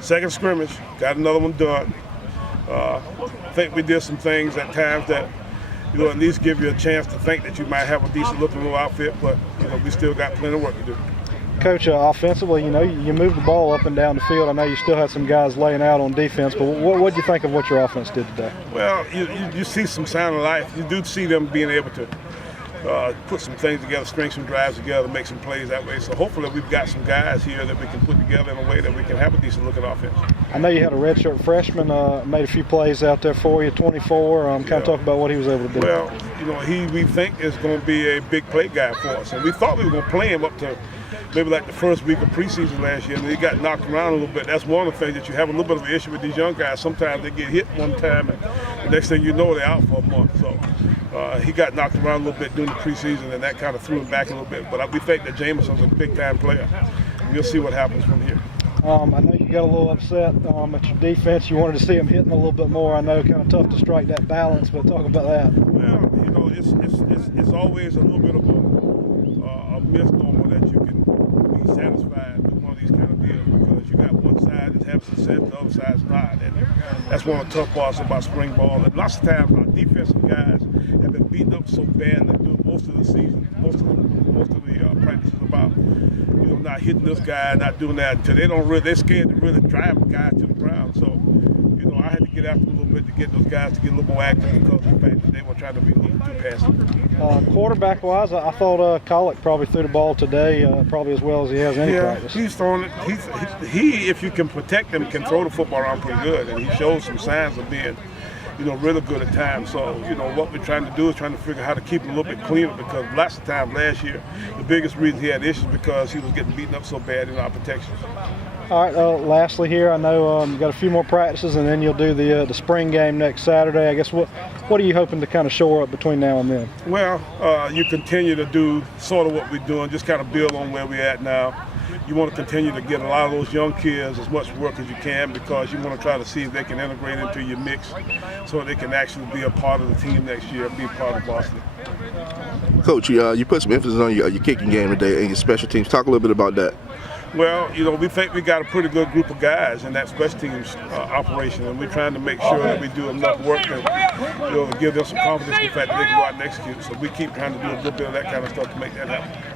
Second scrimmage, got another one done. I think we did some things at times that, at least give you a chance to think that you might have a decent looking little outfit, but, we still got plenty of work to do. Coach, offensively, you moved the ball up and down the field. I know you still had some guys laying out on defense, but what did you think of what your offense did today? Well, you see some sign of life. You do see them being able to put some things together, string some drives together, make some plays that way. So hopefully we've got some guys here that we can put together in a way that we can have a decent looking offense. I know you had a redshirt freshman, made a few plays out there for you, 24. Kind of talk about what he was able to do. Well, we think is going to be a big play guy for us. And we thought we were going to play him up to maybe like the first week of preseason last year, and he got knocked around a little bit. That's one of the things that you have a little bit of an issue with these young guys. Sometimes they get hit one time, and the next thing you know, they're out for a month. So he got knocked around a little bit during the preseason, and that kind of threw him back a little bit. But we think that Jameson's a big-time player. We'll see what happens from here. I know you got a little upset at your defense. You wanted to see him hitting a little bit more. I know kind of tough to strike that balance, but talk about that. Well, it's always a little bit of a misnomer that you can be satisfied with one of these kind of deals, because you got one side that's having success, the other side's not, and that's one of the tough parts about spring ball. And lots of times our defensive guys have been beaten up so bad that do most of the season, most of the practices about not hitting this guy, not doing that, until they're scared to really drive a guy to the ground. So I had to get after them a little bit to get those guys to get a little more active because of the fact that they were trying to be a little too passive. Quarterback-wise, I thought Collick probably threw the ball today probably as well as he has any practice. He's throwing it. He, if you can protect him, can throw the football around pretty good, and he shows some signs of being, really good at times. So, what we're trying to do is trying to figure out how to keep him a little bit cleaner, because lots of times last year, the biggest reason he had issues because he was getting beaten up so bad in our protections. All right, lastly here, I know you got a few more practices, and then you'll do the spring game next Saturday. I guess what are you hoping to kind of shore up between now and then? Well, you continue to do sort of what we're doing, just kind of build on where we're at now. You want to continue to get a lot of those young kids as much work as you can, because you want to try to see if they can integrate into your mix so they can actually be a part of the team next year, be part of Boston. Coach, you put some emphasis on your kicking game today and your special teams. Talk a little bit about that. Well, we think we got a pretty good group of guys in that special teams operation, and we're trying to make sure that we do enough work to give them some confidence in the fact that they can go out and execute. So we keep trying to do a little bit of that kind of stuff to make that happen.